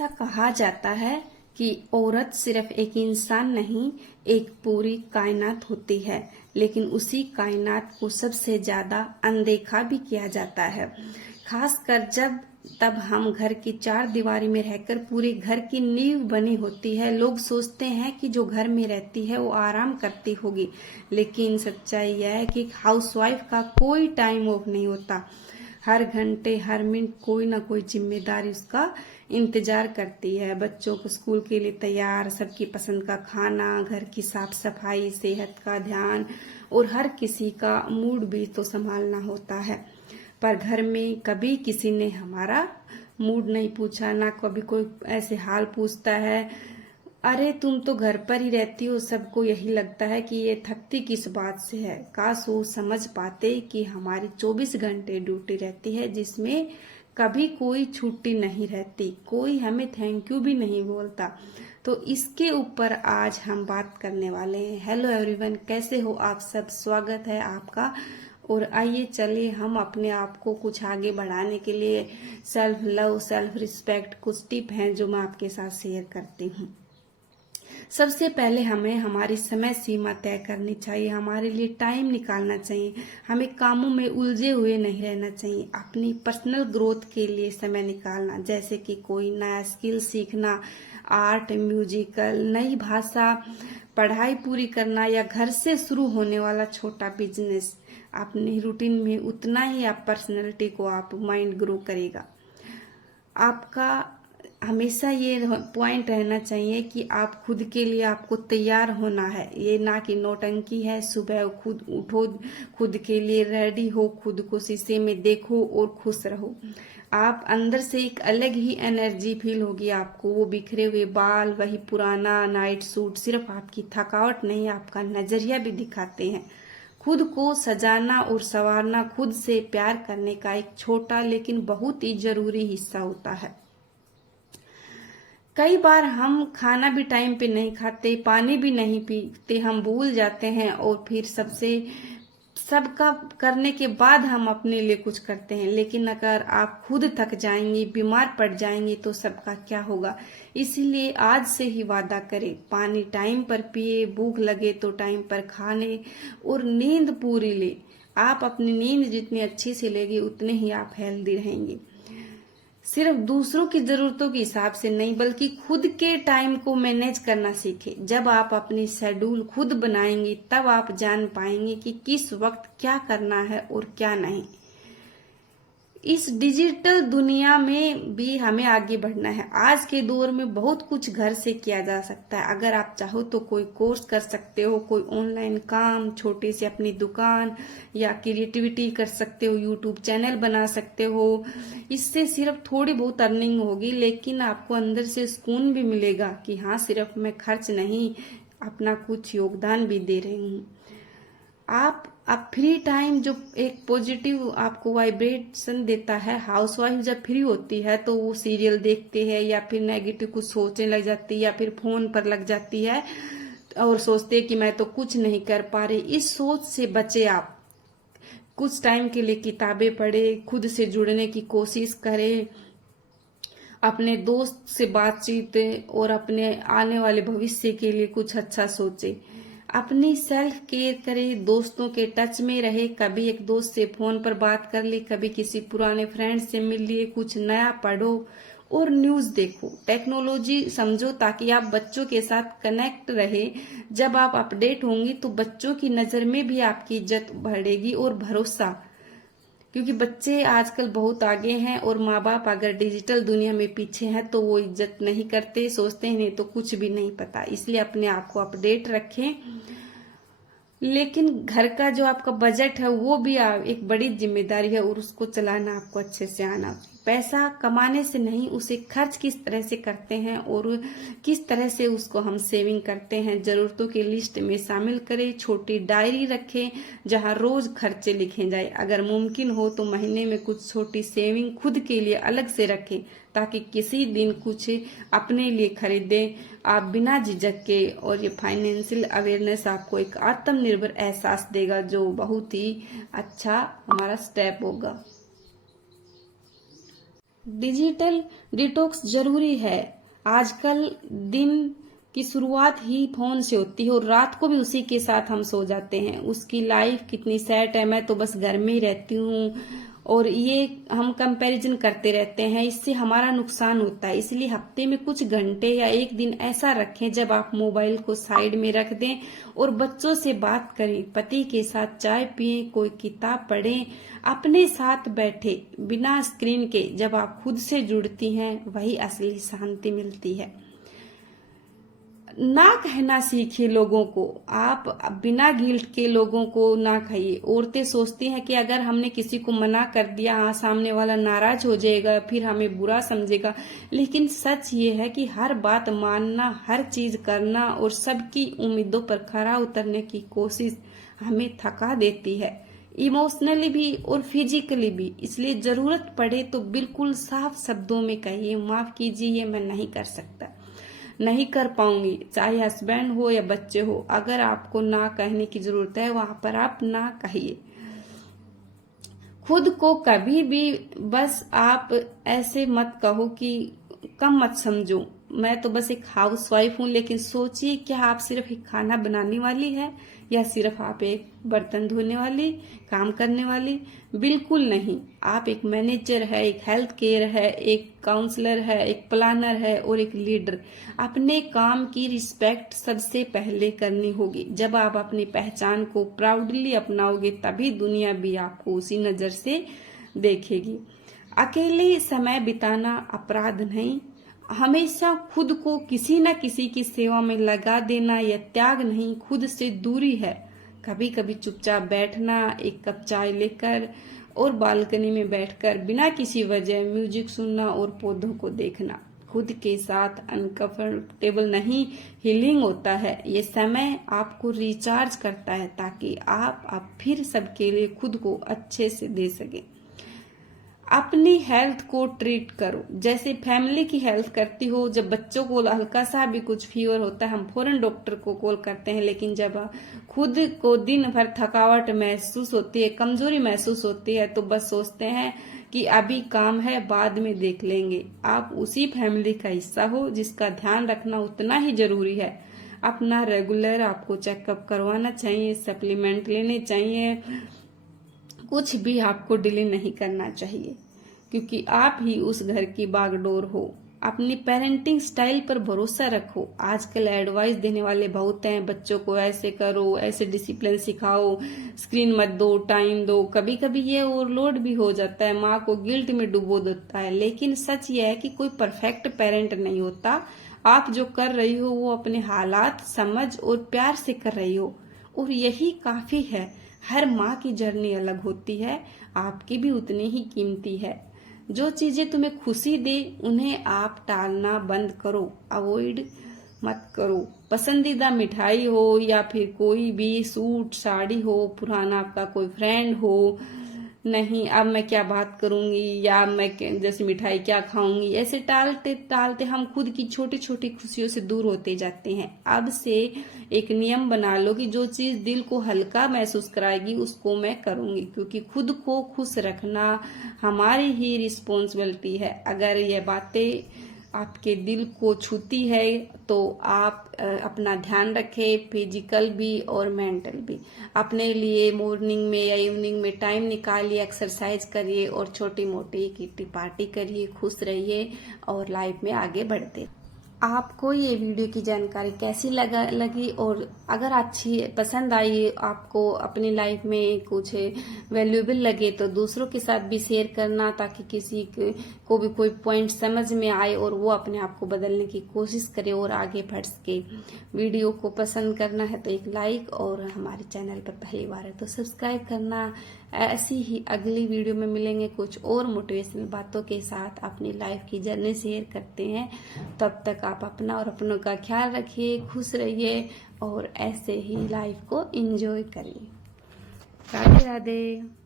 ऐसा कहा जाता है कि औरत सिर्फ एक इंसान नहीं, एक पूरी कायनात होती है, लेकिन उसी कायनात को सबसे ज्यादा अनदेखा भी किया जाता है। खासकर तब हम घर की चार दीवारी में रहकर पूरे घर की नींव बनी होती है। लोग सोचते हैं कि जो घर में रहती है वो आराम करती होगी, लेकिन सच्चाई यह है कि हाउसवाइफ का कोई टाइम ऑफ नहीं होता। हर घंटे हर मिनट कोई ना कोई जिम्मेदारी उसका इंतजार करती है। बच्चों को स्कूल के लिए तैयार, सबकी पसंद का खाना, घर की साफ सफाई, सेहत का ध्यान और हर किसी का मूड भी तो संभालना होता है। पर घर में कभी किसी ने हमारा मूड नहीं पूछा, ना कभी कोई ऐसे हाल पूछता है। अरे तुम तो घर पर ही रहती हो। सबको यही लगता है कि ये थकती किस बात से है। काश वो समझ पाते कि हमारी 24 घंटे ड्यूटी रहती है, जिसमें कभी कोई छुट्टी नहीं रहती, कोई हमें थैंक यू भी नहीं बोलता। तो इसके ऊपर आज हम बात करने वाले हैं। हेलो एवरीवन, कैसे हो आप सब? स्वागत है आपका। और आइए चलिए हम अपने आप को कुछ आगे बढ़ाने के लिए सेल्फ लव, सेल्फ रिस्पेक्ट, कुछ टिप हैं जो मैं आपके साथ शेयर करती हूँ। सबसे पहले हमें हमारी समय सीमा तय करनी चाहिए, हमारे लिए टाइम निकालना चाहिए। हमें कामों में उलझे हुए नहीं रहना चाहिए। अपनी पर्सनल ग्रोथ के लिए समय निकालना, जैसे कि कोई नया स्किल सीखना, आर्ट, म्यूजिकल, नई भाषा, पढ़ाई पूरी करना या घर से शुरू होने वाला छोटा बिजनेस। अपने रूटीन में उतना ही आप पर्सनैलिटी को आप माइंड ग्रो करेगा। आपका हमेशा ये पॉइंट रहना चाहिए कि आप खुद के लिए आपको तैयार होना है। ये ना कि नौटंकी है। सुबह खुद उठो, खुद के लिए रेडी हो, खुद को शीशे में देखो और खुश रहो। आप अंदर से एक अलग ही एनर्जी फील होगी आपको। वो बिखरे हुए बाल, वही पुराना नाइट सूट सिर्फ आपकी थकावट नहीं, आपका नजरिया भी दिखाते हैं। खुद को सजाना और संवारना खुद से प्यार करने का एक छोटा लेकिन बहुत ही जरूरी हिस्सा होता है। कई बार हम खाना भी टाइम पे नहीं खाते, पानी भी नहीं पीते, हम भूल जाते हैं और फिर सबका करने के बाद हम अपने लिए कुछ करते हैं। लेकिन अगर आप खुद थक जाएंगे, बीमार पड़ जाएंगे तो सबका क्या होगा। इसीलिए आज से ही वादा करें, पानी टाइम पर पिए, भूख लगे तो टाइम पर खाने और नींद पूरी ले। आप अपनी नींद जितनी अच्छी से लेंगे उतने ही आप हेल्दी रहेंगे। सिर्फ दूसरों की जरूरतों के हिसाब से नहीं, बल्कि खुद के टाइम को मैनेज करना सीखें। जब आप अपनी शेड्यूल खुद बनाएंगे तब आप जान पाएंगे कि किस वक्त क्या करना है और क्या नहीं। इस डिजिटल दुनिया में भी हमें आगे बढ़ना है। आज के दौर में बहुत कुछ घर से किया जा सकता है। अगर आप चाहो तो कोई कोर्स कर सकते हो, कोई ऑनलाइन काम, छोटी सी अपनी दुकान या क्रिएटिविटी कर सकते हो, यूट्यूब चैनल बना सकते हो। इससे सिर्फ थोड़ी बहुत अर्निंग होगी, लेकिन आपको अंदर से सुकून भी मिलेगा कि हाँ, सिर्फ मैं खर्च नहीं, अपना कुछ योगदान भी दे रही हूँ। आप फ्री टाइम जो एक पॉजिटिव आपको वाइब्रेशन देता है। हाउसवाइफ जब फ्री होती है तो वो सीरियल देखते हैं या फिर नेगेटिव कुछ सोचने लग जाती है या फिर फोन पर लग जाती है और सोचते हैं कि मैं तो कुछ नहीं कर पा रही। इस सोच से बचे आप। कुछ टाइम के लिए किताबें पढ़े, खुद से जुड़ने की कोशिश करें, अपने दोस्त से बातचीत और अपने आने वाले भविष्य के लिए कुछ अच्छा सोचे। अपनी सेल्फ केयर करें, दोस्तों के टच में रहे। कभी एक दोस्त से फोन पर बात कर ली, कभी किसी पुराने फ्रेंड से मिल लिए, कुछ नया पढ़ो और न्यूज देखो। टेक्नोलॉजी समझो ताकि आप बच्चों के साथ कनेक्ट रहे। जब आप अपडेट होंगी तो बच्चों की नजर में भी आपकी इज्जत बढ़ेगी और भरोसा, क्योंकि बच्चे आजकल बहुत आगे हैं और माँ बाप अगर डिजिटल दुनिया में पीछे हैं तो वो इज्जत नहीं करते, सोचते हैं नहीं तो कुछ भी नहीं पता। इसलिए अपने आप को अपडेट रखें। लेकिन घर का जो आपका बजट है वो भी एक बड़ी जिम्मेदारी है और उसको चलाना आपको अच्छे से आना। पैसा कमाने से नहीं, उसे खर्च किस तरह से करते हैं और किस तरह से उसको हम सेविंग करते हैं, जरूरतों की लिस्ट में शामिल करें। छोटी डायरी रखें जहां रोज खर्चे लिखे जाए। अगर मुमकिन हो तो महीने में कुछ छोटी सेविंग खुद के लिए अलग से रखें ताकि किसी दिन कुछ अपने लिए खरीदें आप बिना झिझक के। और ये फाइनेंशियल अवेयरनेस आपको एक आत्मनिर्भर एहसास देगा जो बहुत ही अच्छा हमारा स्टेप होगा। डिजिटल डिटॉक्स जरूरी है। आजकल दिन की शुरुआत ही फोन से होती है और रात को भी उसी के साथ हम सो जाते हैं। उसकी लाइफ कितनी सैड है, मैं तो बस घर में ही रहती हूँ, और ये हम कंपैरिजन करते रहते हैं, इससे हमारा नुकसान होता है। इसलिए हफ्ते में कुछ घंटे या एक दिन ऐसा रखें जब आप मोबाइल को साइड में रख दें और बच्चों से बात करें, पति के साथ चाय पिएं, कोई किताब पढ़ें, अपने साथ बैठे बिना स्क्रीन के। जब आप खुद से जुड़ती हैं वही असली शांति मिलती है। ना कहना सीखिए लोगों को, आप बिना गिल्ट के लोगों को ना कहिए। औरतें सोचती हैं कि अगर हमने किसी को मना कर दिया, हाँ सामने वाला नाराज हो जाएगा, फिर हमें बुरा समझेगा। लेकिन सच ये है कि हर बात मानना, हर चीज करना और सबकी उम्मीदों पर खरा उतरने की कोशिश हमें थका देती है, इमोशनली भी और फिजिकली भी। इसलिए जरूरत पड़े तो बिल्कुल साफ शब्दों में कहिए, माफ कीजिए ये मैं नहीं कर सकता, नहीं कर पाऊंगी, चाहे हस्बैंड हो या बच्चे हो। अगर आपको ना कहने की जरूरत है वहां पर आप ना कहिए। खुद को कभी भी बस आप ऐसे मत कहो कि कम मत समझो, मैं तो बस एक हाउसवाइफ हूँ। लेकिन सोचिए, क्या आप सिर्फ एक खाना बनाने वाली है या सिर्फ आप एक बर्तन धोने वाली, काम करने वाली? बिल्कुल नहीं। आप एक मैनेजर है, एक हेल्थ केयर है, एक काउंसलर है, एक प्लानर है और एक लीडर। अपने काम की रिस्पेक्ट सबसे पहले करनी होगी। जब आप अपनी पहचान को प्राउडली अपनाओगे तभी दुनिया भी आपको उसी नजर से देखेगी। अकेले समय बिताना अपराध नहीं, हमेशा खुद को किसी न किसी की सेवा में लगा देना यह त्याग नहीं, खुद से दूरी है। कभी कभी चुपचाप बैठना, एक कप चाय लेकर और बालकनी में बैठकर बिना किसी वजह म्यूजिक सुनना और पौधों को देखना, खुद के साथ अनकंफर्टेबल नहीं, हीलिंग होता है। ये समय आपको रिचार्ज करता है ताकि आप फिर सबके लिए खुद को अच्छे से दे सके। अपनी हेल्थ को ट्रीट करो जैसे फैमिली की हेल्थ करती हो। जब बच्चों को हल्का सा भी कुछ फीवर होता है हम फौरन डॉक्टर को कॉल करते हैं, लेकिन जब खुद को दिन भर थकावट महसूस होती है, कमजोरी महसूस होती है, तो बस सोचते हैं कि अभी काम है, बाद में देख लेंगे। आप उसी फैमिली का हिस्सा हो जिसका ध्यान रखना उतना ही जरूरी है। अपना रेगुलर आपको चेकअप करवाना चाहिए, सप्लीमेंट लेने चाहिए, कुछ भी आपको डिले नहीं करना चाहिए, क्योंकि आप ही उस घर की बागडोर हो। अपनी पेरेंटिंग स्टाइल पर भरोसा रखो। आजकल एडवाइस देने वाले बहुत हैं, बच्चों को ऐसे करो, ऐसे डिसिप्लिन सिखाओ, स्क्रीन मत दो, टाइम दो। कभी कभी ये ओवरलोड भी हो जाता है, माँ को गिल्ट में डुबो देता है। लेकिन सच ये है कि कोई परफेक्ट पेरेंट नहीं होता। आप जो कर रही हो वो अपने हालात समझ और प्यार से कर रही हो, और यही काफी है। हर माँ की जर्नी अलग होती है, आपकी भी उतनी ही कीमती है। जो चीजें तुम्हें खुशी दे उन्हें आप टालना बंद करो, अवॉइड मत करो। पसंदीदा मिठाई हो या फिर कोई भी सूट साड़ी हो, पुराना आपका कोई फ्रेंड हो, नहीं अब मैं क्या बात करूंगी या मैं जैसे मिठाई क्या खाऊंगी, ऐसे टालते टालते हम खुद की छोटी छोटी खुशियों से दूर होते जाते हैं। अब से एक नियम बना लो कि जो चीज दिल को हल्का महसूस कराएगी उसको मैं करूंगी, क्योंकि खुद को खुश रखना हमारी ही रिस्पॉन्सिबिलिटी है। अगर ये बातें आपके दिल को छूती है तो आप अपना ध्यान रखें, फिजिकल भी और मेंटल भी। अपने लिए मॉर्निंग में या इवनिंग में टाइम निकालिए, एक्सरसाइज करिए और छोटी मोटी किट्टी पार्टी करिए, खुश रहिए और लाइफ में आगे बढ़ते। आपको ये वीडियो की जानकारी कैसी लगी और अगर अच्छी पसंद आई, आपको अपनी लाइफ में कुछ वैल्यूएबल लगे तो दूसरों के साथ भी शेयर करना, ताकि किसी को भी कोई पॉइंट समझ में आए और वो अपने आप को बदलने की कोशिश करे और आगे बढ़ सके। वीडियो को पसंद करना है तो एक लाइक, और हमारे चैनल पर पहली बार है तो सब्सक्राइब करना। ऐसी ही अगली वीडियो में मिलेंगे कुछ और मोटिवेशनल बातों के साथ, अपनी लाइफ की जर्नी शेयर करते हैं। तब तक आप अपना और अपनों का ख्याल रखिए, खुश रहिए और ऐसे ही लाइफ को एंजॉय करिए। राधे राधे।